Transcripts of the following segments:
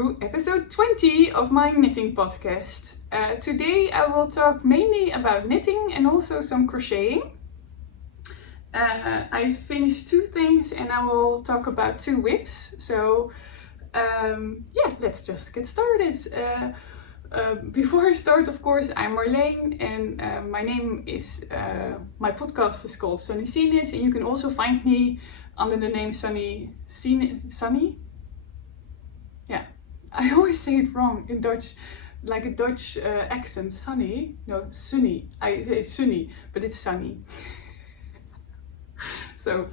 to episode 20 of my knitting podcast. Today I will talk mainly about knitting and also some crocheting. I finished two things and I will talk about two whips. So yeah, let's just get started. Before I start, of course, I'm Marleen and my name is, my podcast is called SunnySeaKnits, and you can also find me under the name Sunny? Yeah, I always say it wrong in Dutch, like a Dutch accent. Sunny? No, Sunny. I say Sunny, but it's Sunny. So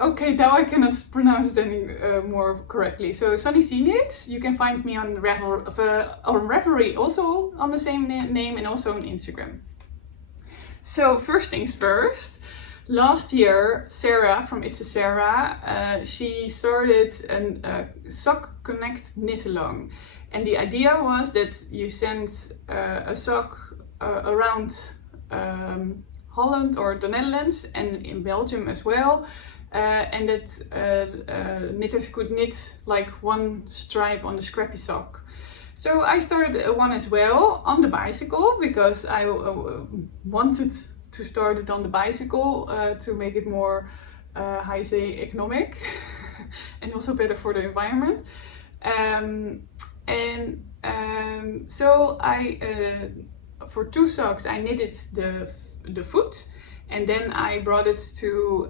okay, now I cannot pronounce it any more correctly. So SunnySeaKnits, you can find me on Ravelry, also on the same name, and also on Instagram. So first things first, last year Sarah from It's a Sarah, she started a sock connect knit along, and the idea was that you send a sock around Holland or the Netherlands and in Belgium as well, and that knitters could knit like one stripe on the scrappy sock. So I started one as well on the bicycle because I wanted to start it on the bicycle to make it more, how you say, economic and also better for the environment. So I, for two socks, I knitted the foot, and then I brought it to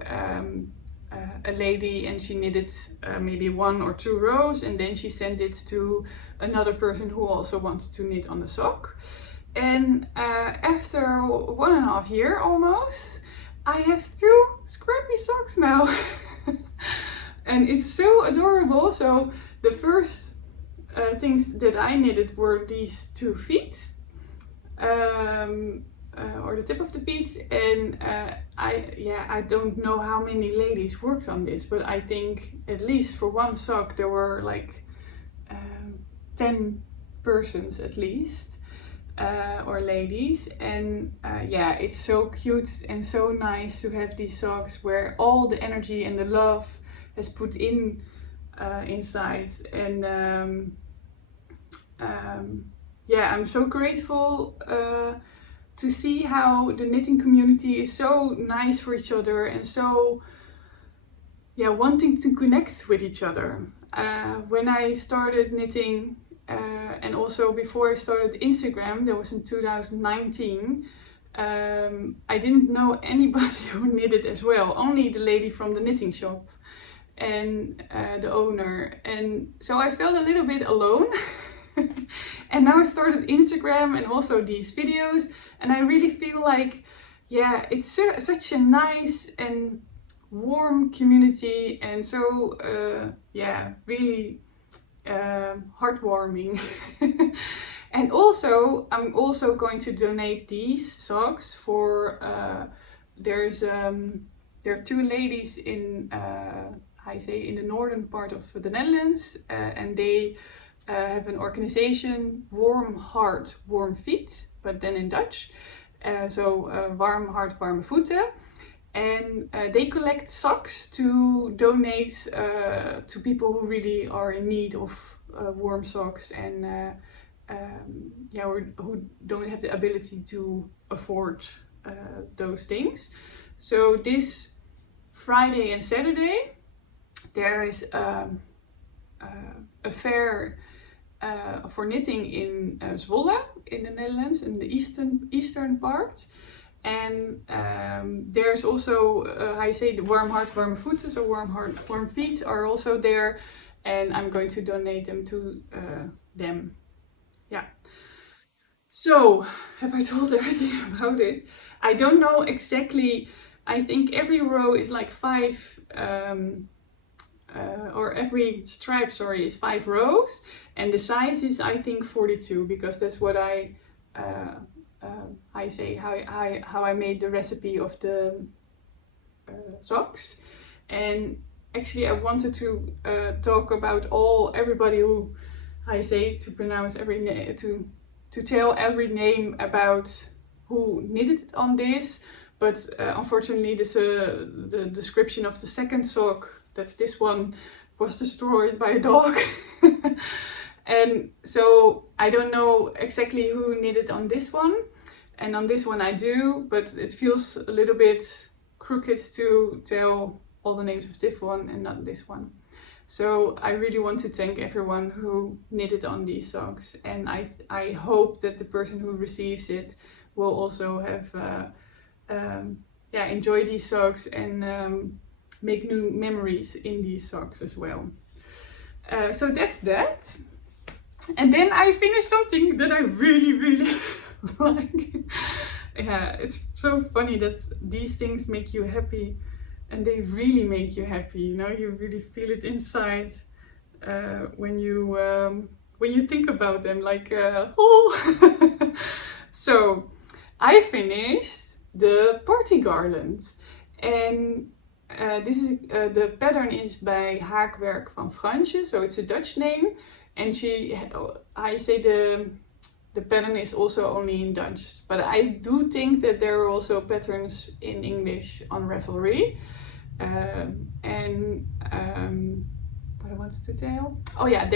a lady, and she knitted maybe 1 or 2 rows, and then she sent it to another person who also wanted to knit on the sock. And after 1.5 years almost, I have 2 scrappy socks now. And it's so adorable. So the first things that I knitted were these 2 feet, or the tip of the feet, and I don't know how many ladies worked on this, but I think at least for one sock there were like 10 persons at least, or ladies. And yeah, it's so cute and so nice to have these socks where all the energy and the love is put in inside. And yeah, I'm so grateful to see how the knitting community is so nice for each other and so, yeah, wanting to connect with each other. When I started knitting, and also before I started Instagram, that was in 2019, I didn't know anybody who knitted as well, only the lady from the knitting shop and the owner. And so I felt a little bit alone. And now I started Instagram and also these videos, and I really feel like, yeah, it's such a nice and warm community, and so yeah, really heartwarming. And also I'm also going to donate these socks for there are 2 ladies in I say in the northern part of the Netherlands, and they have an organization, Warm Heart, Warm Feet, but then in Dutch. Warm Heart, Warme Voeten. And they collect socks to donate to people who really are in need of warm socks, and yeah, who don't have the ability to afford those things. So this Friday and Saturday there is a fair for knitting in Zwolle in the Netherlands, in the eastern part. And there's also, I say, the Warm Heart, Warme Voeten, so Warm Heart, Warm Feet are also there, and I'm going to donate them to them. Yeah. So, have I told everything about it? I don't know exactly. I think every row is like 5, or every stripe, sorry, is 5 rows, and the size is, I think, 42, because that's what I say how I made the recipe of the socks. And actually I wanted to talk about everybody who, I say, to pronounce every name, to tell every name about who knitted on this, but unfortunately this the description of the second sock, that's this one, was destroyed by a dog. And so I don't know exactly who knitted on this one, and on this one I do, but it feels a little bit crooked to tell all the names of this one and not this one. So I really want to thank everyone who knitted on these socks, and I hope that the person who receives it will also have enjoy these socks and make new memories in these socks as well. So that's that. And then I finished something that I really like. Yeah, it's so funny that these things make you happy, and they really make you happy. You know, you really feel it inside when you think about them. Like, oh. So I finished the party garland, and this is the pattern is by Haakwerk van Fransje, so it's a Dutch name. And I say the pattern is also only in Dutch, but I do think that there are also patterns in English on Ravelry. What I wanted to tell? Oh yeah,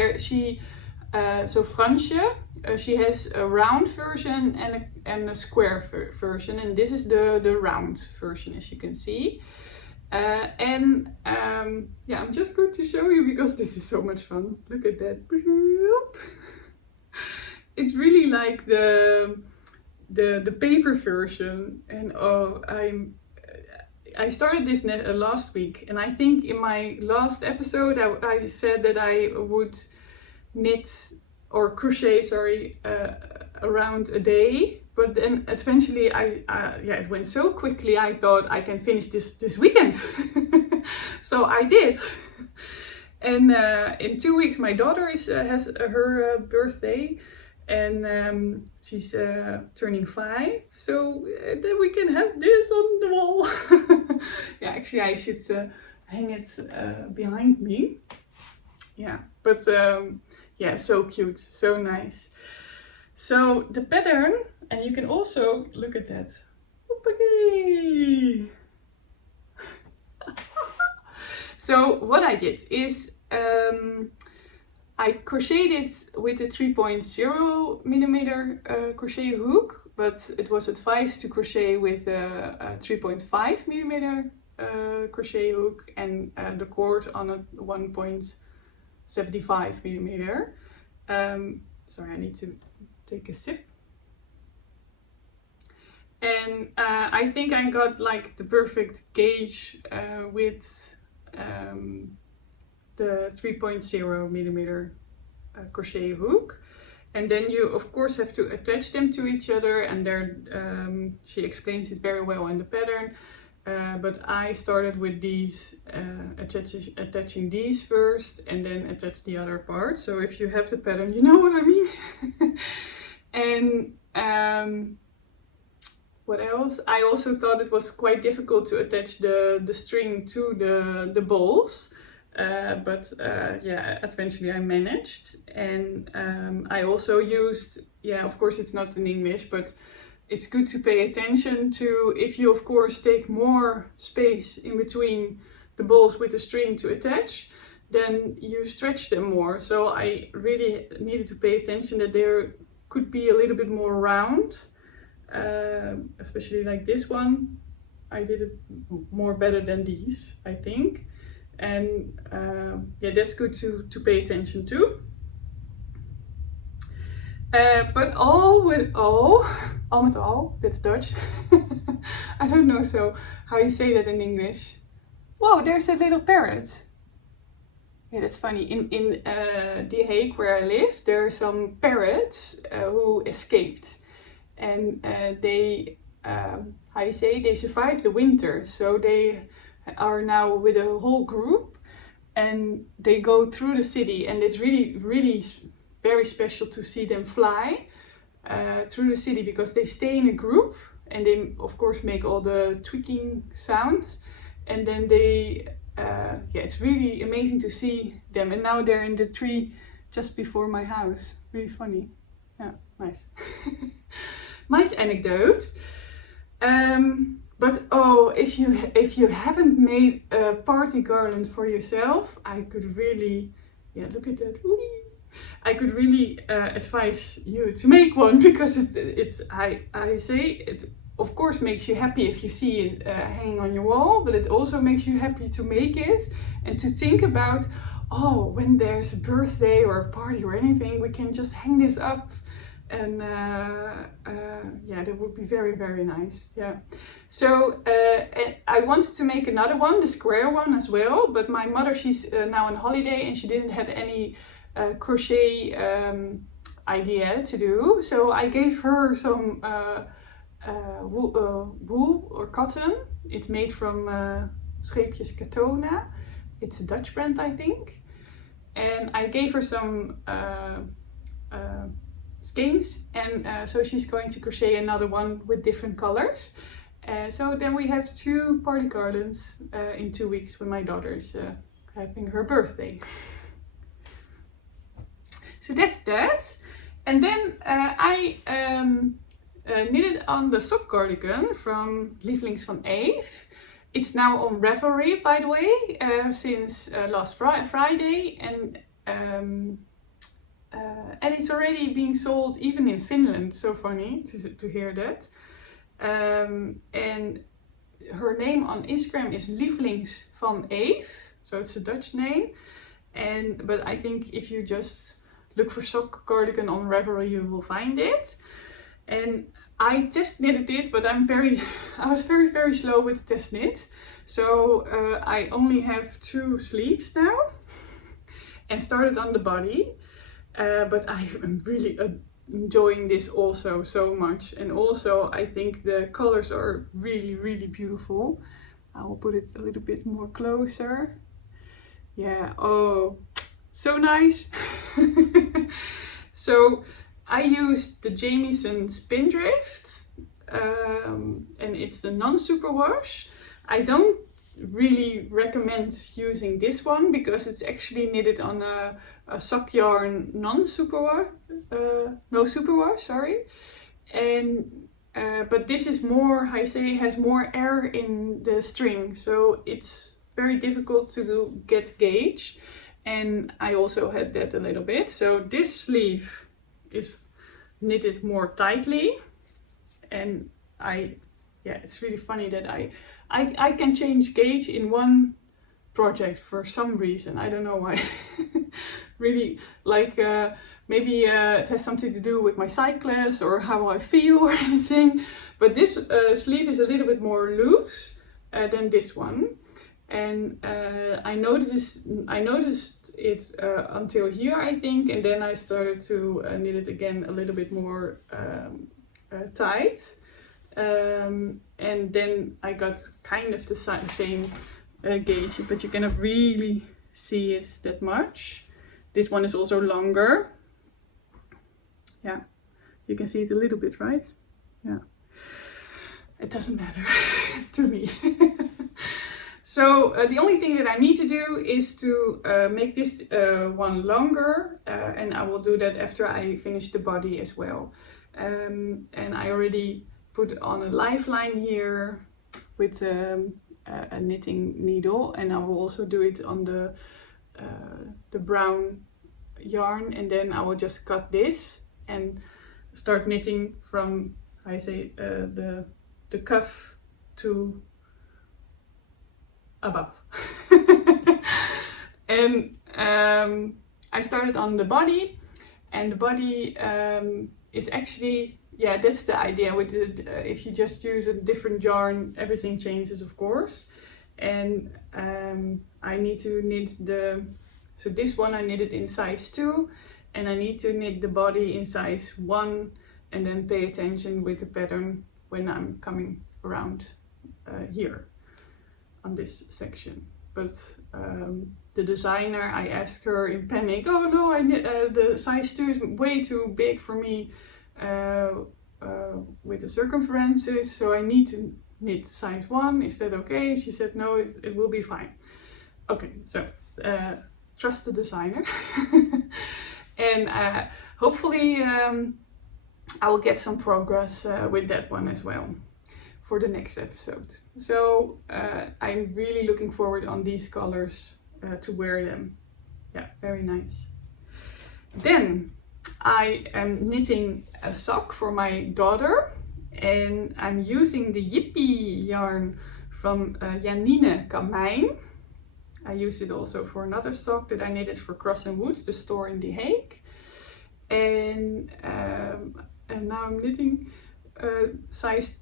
so Fransje, she has a round version and a square version, and this is the round version, as you can see. Yeah, I'm just going to show you because this is so much fun. Look at that. It's really like the paper version, and oh, I started this last week, and I think in my last episode I said that I would knit or crochet, around a day. But then eventually it went so quickly, I thought I can finish this weekend. So I did. And in 2 weeks my daughter has her birthday, and she's turning 5. So then we can have this on the wall. Yeah, actually I should hang it behind me. Yeah, but yeah, so cute, so nice. So the pattern, and you can also look at that. Hoppakee! So what I did is I crocheted it with a 3.0 millimeter crochet hook, but it was advised to crochet with a 3.5 millimeter crochet hook and the cord on a 1.75 millimeter. Sorry, I need to take a sip. And I think I got like the perfect gauge with the 3.0 millimeter crochet hook. And then you of course have to attach them to each other, and there she explains it very well in the pattern. But I started with these, attaching these first and then attach the other part. So if you have the pattern, you know what I mean. And what else? I also thought it was quite difficult to attach the string to the balls. But yeah, eventually I managed. And I also used, yeah, of course it's not in English, but it's good to pay attention to, if you of course take more space in between the balls with the string to attach, then you stretch them more. So I really needed to pay attention that there could be a little bit more round, especially like this one. I did it more better than these, I think. And yeah, that's good to pay attention to. But all met all, that's Dutch. I don't know so how you say that in English. Whoa, there's a little parrot. Yeah, that's funny. In The Hague, where I live, there are some parrots who escaped, and they they survived the winter. So they are now with a whole group, and they go through the city, and it's really very special to see them fly through the city, because they stay in a group and they of course make all the tweaking sounds, and then they yeah, it's really amazing to see them. And now they're in the tree just before my house. Really funny. Yeah, nice. Nice anecdote. But oh, if you haven't made a party garland for yourself, I could really, yeah, look at that. Whee! I could really advise you to make one, because I say it of course makes you happy if you see it hanging on your wall, but it also makes you happy to make it and to think about, oh, when there's a birthday or a party or anything, we can just hang this up, and yeah, that would be very, very nice. Yeah. So I wanted to make another one, the square one as well, but my mother, she's now on holiday and she didn't have any crochet idea to do, so I gave her some wool or cotton. It's made from Scheepjes Katona. It's a Dutch brand, I think. And I gave her some skeins, and so she's going to crochet another one with different colors. So then we have 2 party garlands in 2 weeks when my daughter is having her birthday. So that's that. And then I knitted on the sock cardigan from Lievelings van Eve. It's now on Ravelry, by the way, since last Friday, and it's already being sold even in Finland. So funny to hear that. And her name on Instagram is Lievelings van Eve, so it's a Dutch name. But I think if you just look for sock cardigan on Ravelry, you will find it. And I test knitted it, but I was very, very slow with the test knit. So I only have 2 sleeves now, and started on the body. But I am really enjoying this also so much. And also I think the colors are really, really beautiful. I will put it a little bit more closer. Yeah, oh, so nice. So I used the Jamieson Spindrift, and it's the non-superwash. I don't really recommend using this one because it's actually knitted on a sock yarn no superwash, sorry. And but this is more, I say, has more air in the string, so it's very difficult to get gauge. And I also had that a little bit. So this sleeve is knitted more tightly, and yeah, it's really funny that I can change gauge in one project for some reason. I don't know why. Really, like maybe it has something to do with my cycles or how I feel or anything. But this sleeve is a little bit more loose than this one. And I noticed it until here, I think, and then I started to knit it again a little bit more tight, and then I got kind of the same gauge, but you cannot really see it that much. This one is also longer. Yeah, you can see it a little bit, right? Yeah, it doesn't matter to me. So the only thing that I need to do is to make this one longer, and I will do that after I finish the body as well. And I already put on a lifeline here with a knitting needle, and I will also do it on the brown yarn, and then I will just cut this and start knitting from, I say, the cuff to above. And I started on the body, and the body is actually, yeah, that's the idea with if you just use a different yarn, everything changes, of course. And I need to knit so this one I knitted in size 2, and I need to knit the body in size 1, and then pay attention with the pattern when I'm coming around here on this section. But the designer, I asked her in panic, oh no, the size 2 is way too big for me with the circumferences, so I need to knit size 1. Is that okay? She said no, it will be fine. Okay, so trust the designer. And hopefully I will get some progress with that one as well. for the next episode. So I'm really looking forward on these colors to wear them. Yeah, very nice. Then I am knitting a sock for my daughter, and I'm using the Yippie yarn from Janine Kamijn. I used it also for another sock that I knitted for Cross & Woods, the store in The Hague. And now I'm knitting size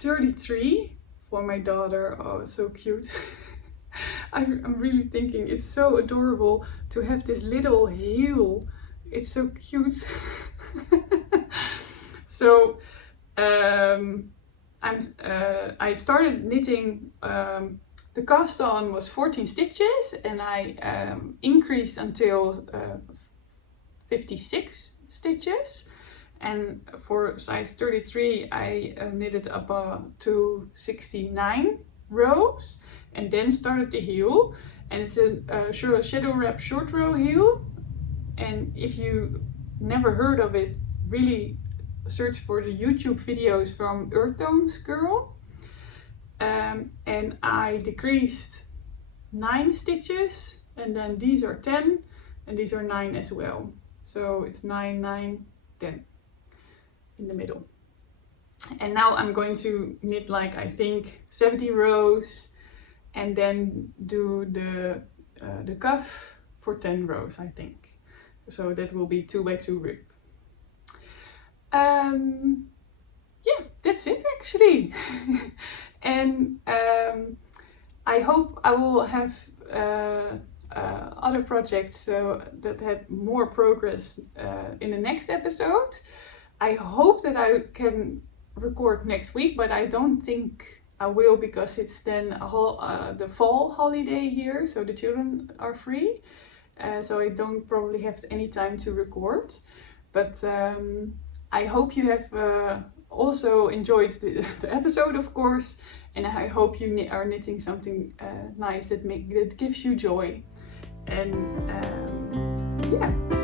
33 for my daughter. Oh, it's so cute. I'm really thinking it's so adorable to have this little heel. It's so cute. So I started knitting, the cast on was 14 stitches, and I increased until 56 stitches. And for size 33 I knitted up to 69 rows, and then started the heel. And it's a shadow wrap short row heel, and if you never heard of it, really search for the YouTube videos from Earth Tones Girl. And I decreased 9 stitches, and then these are 10 and these are 9 as well. So it's 9, 9, 10 in the middle. And now I'm going to knit like, I think 70 rows, and then do the cuff for 10 rows, I think. So that will be 2x2 rib. Yeah, that's it actually. And I hope I will have other projects that had more progress in the next episode. I hope that I can record next week, but I don't think I will, because it's then the fall holiday here, so the children are free. So I don't probably have any time to record. But I hope you have also enjoyed the episode, of course, and I hope you are knitting something nice that gives you joy. And yeah.